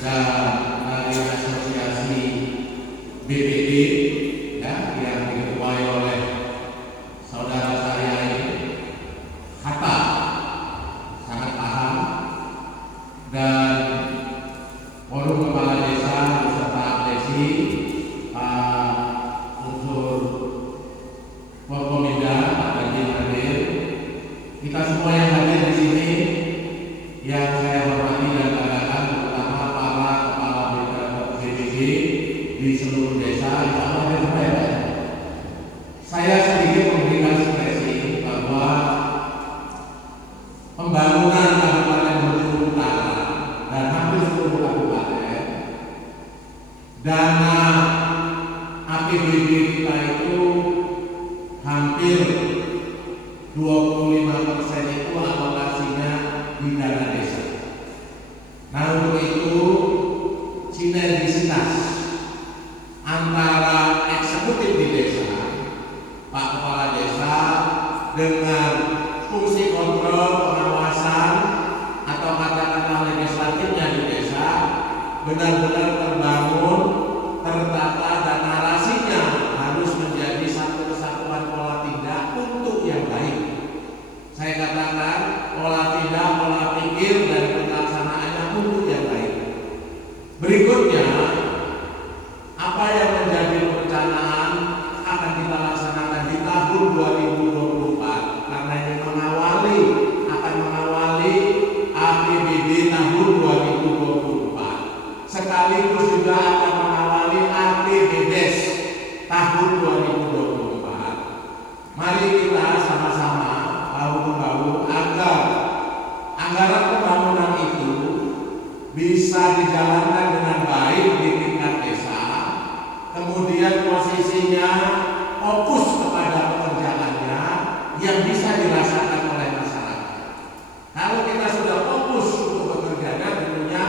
dan dari asosiasi BPD ya, yang diketuai oleh saudara saya ini Hatta sangat paham, dan forum kepala desa beserta adesi unsur Forkominda Pak Ganti hadir, kita semua yang hadir di sini yang saya hormati dan banggakan, terutama para kepala BPD di seluruh desa. Insya Allah ya. Saya sedikit memberikan ekspresi bahwa pembangunan Kabupaten Bengkulu Utara dan hampir seluruh kabupaten, dana APBD kita itu hampir 25% itu alokasinya di dana desa. Nah, untuk itu sinergisitas antara eksekutif di desa, Pak Kepala Desa, dengan fungsi kontrol pengawasan atau katakanlah legislatifnya di desa benar-benar terbangun, tertata, dan narasinya harus menjadi satu kesatuan pola tindak untuk yang baik. Saya katakan pola tindak, pola pikir, dan pelaksanaannya untuk yang baik. Berikutnya, apa yang menjadi perencanaan akan kita laksanakan di tahun 2024, karena ini akan mengawali APBD tahun 2024, sekaligus juga akan mengawali APBDes tahun 2024. Mari kita sama-sama bahu-membahu agar anggaran pembangunan itu bisa dijalankan dengan baik di tingkat desa, kemudian posisinya fokus kepada pekerjaannya yang bisa dirasakan oleh masyarakat. Kalau kita sudah fokus untuk bekerjanya, tentunya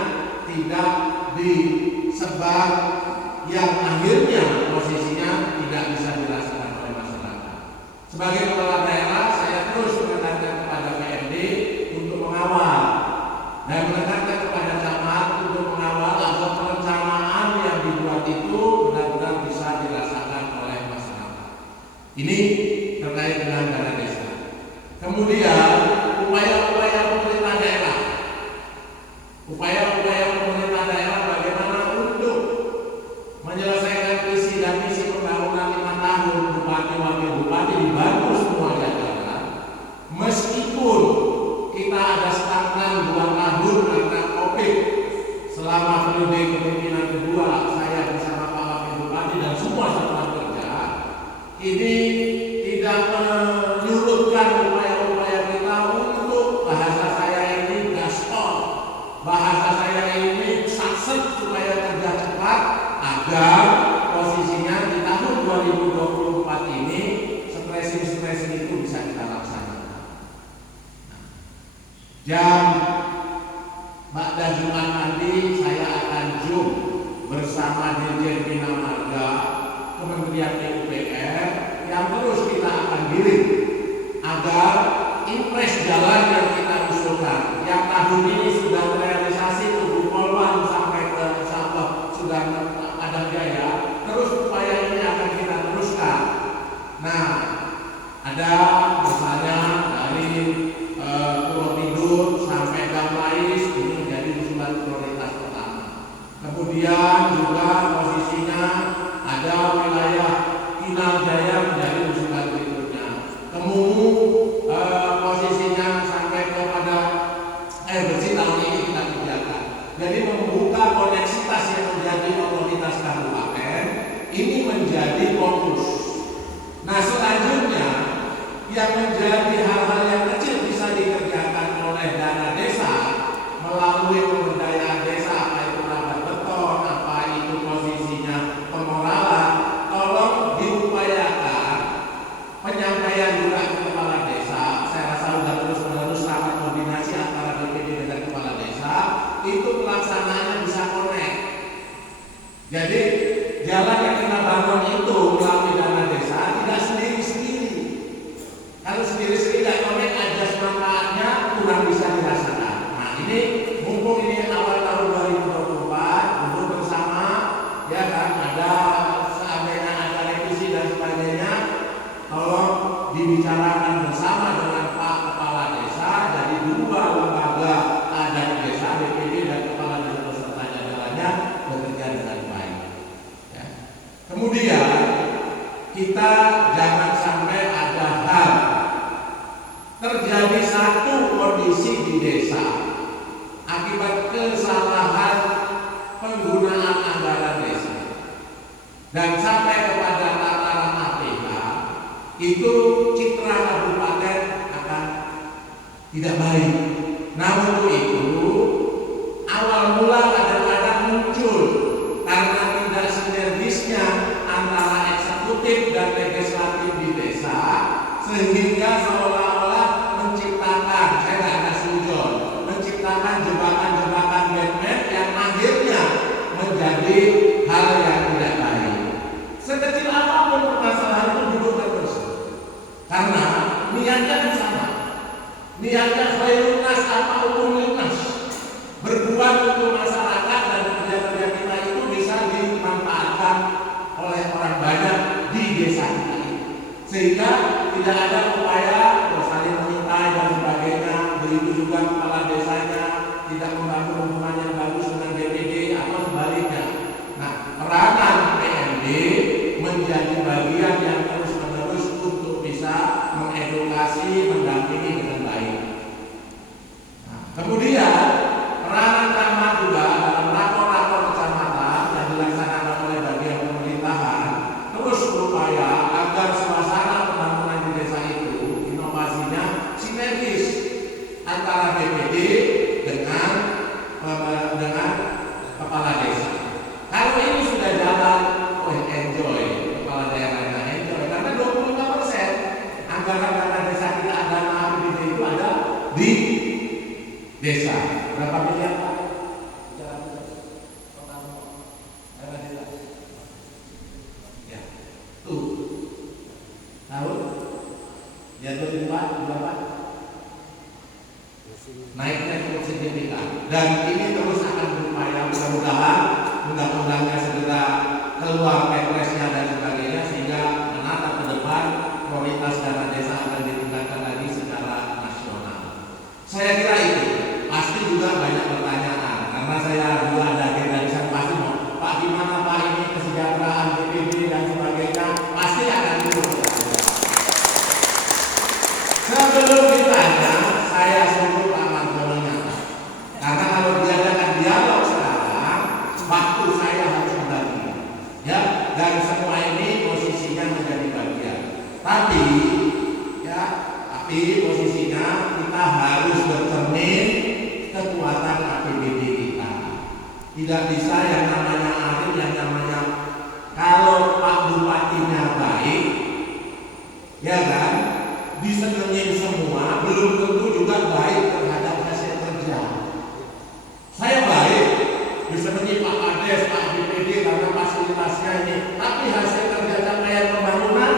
tidak disebar yang akhirnya posisinya tidak bisa dirasakan oleh masyarakat. Sebagai kepala daerah, saya terus menekankan kepada PMD untuk mengawal dan menekankan kepada camat untuk mengawal agar perencanaan yang dibuat itu benar-benar bisa dirasakan oleh masyarakat. Ini terkait dengan dana desa. Kemudian upaya-upaya pemerintah daerah, bagaimana untuk menyelesaikan visi dan misi pembangunan 5 tahun bupati wakil bupati dibantu semua jajaran, meskipun kita ada stagnan 2 tahun karena COVID. Selama periode kepemimpinan kedua saya bersama Pak Wakil Bupati dan semua satuan kerja ini tidak menyurutkan upaya-upaya kita untuk bahasa saya ini gaspol, bahasa saya ini sakset supaya kerja cepat agar posisinya di tahun 2024 ini stressing itu bisa kita laksanakan. Jam pada Jumat nanti saya akan Zoom bersama Dirjen Bina Marga Kementerian PUPR yang terus kita akan giring agar impres jalan yang kita usulkan yang tahun ini sudah terrealisasi Tugu Polwan sampai ke Insya sudah ada biaya, terus upaya ini akan kita teruskan. Nah, ada misalnya dari Pulau Tidur sampai Gamlais ini menjadi usulan prioritas pertama. Kemudian juga posisinya ada wilayah Kinal Jaya menjadi usulan berikutnya. Kemudian posisinya sampai kepada air bersih tahun ini kita kerjakan. Jadi membuka koneksitas yang menjadi otoritas kabupaten ini menjadi fokus. Nah, selanjutnya yang menjadi hal-hal yang kecil bisa dikerjakan oleh dana desa melalui pemberdayaan desa, apa itu rabat beton, apa itu posisinya pengelolaan, tolong diupayakan penyampaian juga ke kepala desa. Saya rasa sudah terus-menerus rapat koordinasi antara BPD dengan kepala desa, itu pelaksanaannya bisa connect. Jadi jalan yang kita bangun itu melalui dana desa tidak sendiri-sendiri. Kalau sendiri-sendiri tidak connect, ajas manfaatnya kurang bisa dirasakan. Nah, ini mumpung ini awal tahun 2024, Kemudian kita jangan sampai ada hal terjadi satu kondisi di desa akibat kesalahan penggunaan anggaran desa dan sampai kepada tataran APK, itu citra kabupaten akan tidak baik. Nah, untuk itu awal mula kadang-kadang muncul karena tidak sinergisnya antara eksekutif dan legislatif di desa, sehingga seolah-olah menciptakan, saya nggak ada sujon, menciptakan jebakan-jebakan Batman yang akhirnya menjadi hal yang tidak baik. Sekecil apapun permasalahan itu duduk terus, karena niatnya kan sama, niatnya khairunas apa umuminas, berbuat untuk masyarakat dan kerja-kerja kita itu bisa dimanfaatkan oleh orang banyak di desa kita ini, sehingga tidak ada upaya saling mengintai dan sebagainya. Begitu juga kepala desanya tidak membangun hubungan yang bagus dengan DPD atau sebaliknya. Nah, peranan PMD menjadi bagian yang terus-menerus untuk bisa mengedukasi, mendampingi dengan baik. Nah, kemudian peranan camat juga dalam rakor-rakor kecamatan yang dilaksanakan oleh bagian pemerintahan terus berupaya agar suasana pembangunan di desa itu inovasinya sinergis antara BPD dengan kepala desa. Kalau ini sudah jalan, enjoy, kepala daerahnya enjoy, karena 25% anggaran dana desa kita, dana APBD itu ada di desa. Berapa miliar Pak? Ya, tuh tahun ya 2004 berapa? Naiknya cukup signifikan, dan ini terus akan berupaya, mudah-mudahan undang-undangnya segera keluar, Perpresnya dan sebagainya, sehingga menatap ke depan prioritas dana desa akan ditingkatkan lagi secara nasional. Saya kira itu pasti juga banyak pertanyaan, karena saya juga ada agenda di sana, pasti mau Pak gimana Pak ini kesejahteraan BPD dan sebagainya, pasti akan itu. Sebelum ditanya, saya suruh Pak Mantoro nyata, karena kalau diadakan dialog sekarang, waktu saya harus kembali, ya, dan semua ini posisinya menjadi bagian. Tapi posisinya kita harus bercermin kekuatan APBD kita. Tidak bisa yang namanya Arif, yang namanya kalau Pak Bupatinya baik, ya kan, disenengin semua, belum tentu juga baik terhadap hasil kerja. Saya baik, disenengin Pak Kades, Pak BPD karena fasilitasnya ini, tapi hasil kerja capaian pembangunan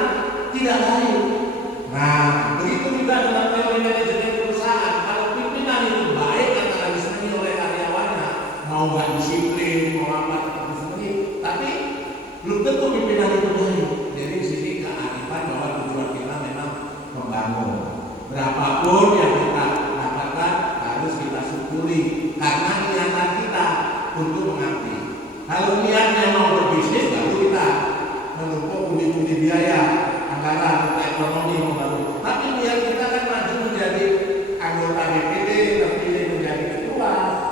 tidak baik. Nah, begitu juga dengan teori manajemen perusahaan. Kalau pimpinan itu baik karena disenangi oleh karyawannya, mau nggak disiplin, mau apa tetap disenangi, tapi belum tentu pimpinan itu baik. Jadi di sini kearifan bahwa tujuan kita memang membangun. Berapapun yang kita dapatkan harus kita syukuri, karena niatan kita untuk mengabdi. Kalau niatnya mau berbisnis, baru kita menumpuk pundi-pundi biaya anggaran untuk ekonomi membangun. Tapi niat kita kan maju menjadi anggota DPD, terpilih menjadi ketua.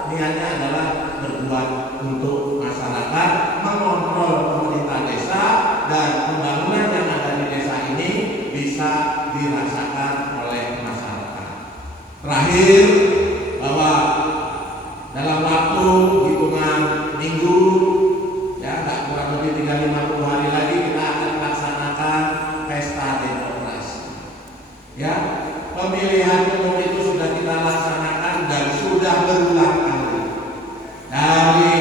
Niatnya adalah berbuat untuk masyarakat, mengontrol pemerintah desa, dan pembangunan yang ada di desa ini bisa dirasakan oleh masyarakat. Terakhir, bahwa dalam waktu hitungan minggu, ya nggak kurang lebih tinggal 50 hari lagi, kita akan melaksanakan pesta demokrasi. Ya, pemilihan umum itu sudah kita laksanakan dan sudah berulang kali. Dari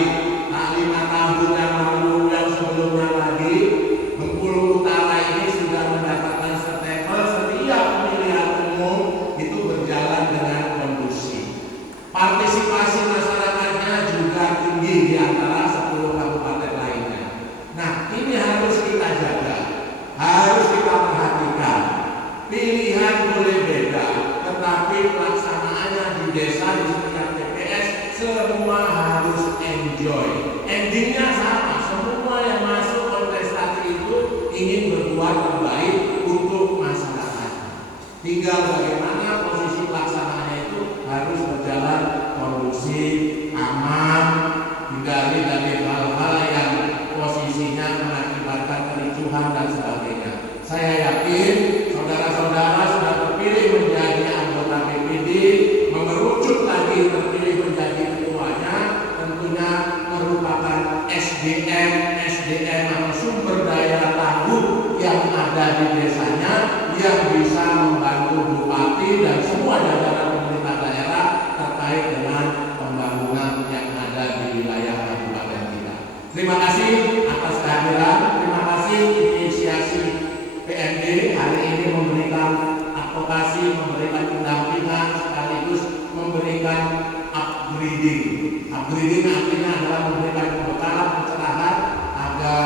5 tahun yang lalu, yang sebelumnya lagi, Bengkulu Utara ini sudah mendapatkan stempel setiap pemilihan umum itu berjalan dengan kondusif. Partisipasi masyarakatnya juga tinggi di antara 10 kabupaten lainnya. Nah, ini harus kita jaga, harus kita perhatikan. Pilihan boleh beda, tetapi pelaksanaannya di desa, di setiap TPS, semua harus enjoy. Endingnya sama, semua yang masuk kontestasi yang terbaik untuk masyarakat. Tinggal bagaimana posisi pelaksanaannya itu harus berjalan kondusif, aman, hindari dari hal-hal yang posisinya mengakibatkan kericuhan dan sebagainya. Saya yakin saudara-saudara sudah terpilih menjadi anggota PPD, mengerucut lagi terpilih menjadi ketuanya, tentunya merupakan SDM atau sumber daya tangguh yang ada di desanya yang bisa membantu bupati dan semua jajaran pemerintah daerah terkait dengan pembangunan yang ada di wilayah kabupaten kita. Terima kasih atas kehadiran, terima kasih inisiasi PMD hari ini memberikan advokasi, memberikan pendampingan sekaligus memberikan upgrading. Upgrading artinya adalah memberikan pembekalan pencerahan agar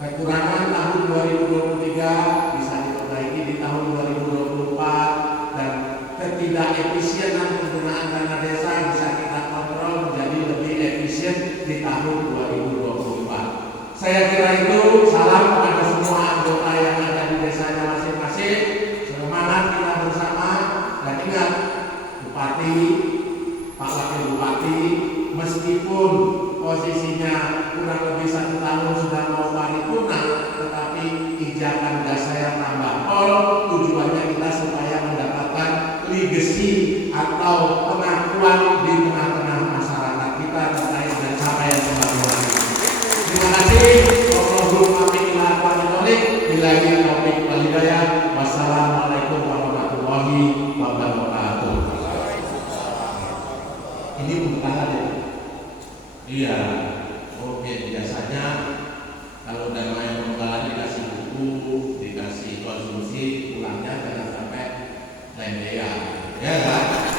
kekurangan tahun 2023 bisa diperbaiki di tahun 2024 dan ketidakefisienan penggunaan dana desa bisa kita kontrol menjadi lebih efisien di tahun 2024. Saya kira itu. Salam kepada semua anggota yang ada di desanya masing-masing. Semangat kita bersama dan ingat, Bupati, Pak Wakil Bupati, meskipun posisinya kurang lebih 1 tahun sudah mau paripurna, tetapi pijakan gas saya tambah pol, tujuannya kita supaya mendapatkan legacy atau pengakuan di tengah-tengah masyarakat kita terkait dengan capaian pembangunan. Terima kasih. Wassalamualaikum warahmatullahi wabarakatuh. Ini pembukaan ya? Iya. Oke, biasanya kalau udah main pembukaan dikasih buku, dikasih konsumsi, pulangnya jangan sampai lendean, ya kan?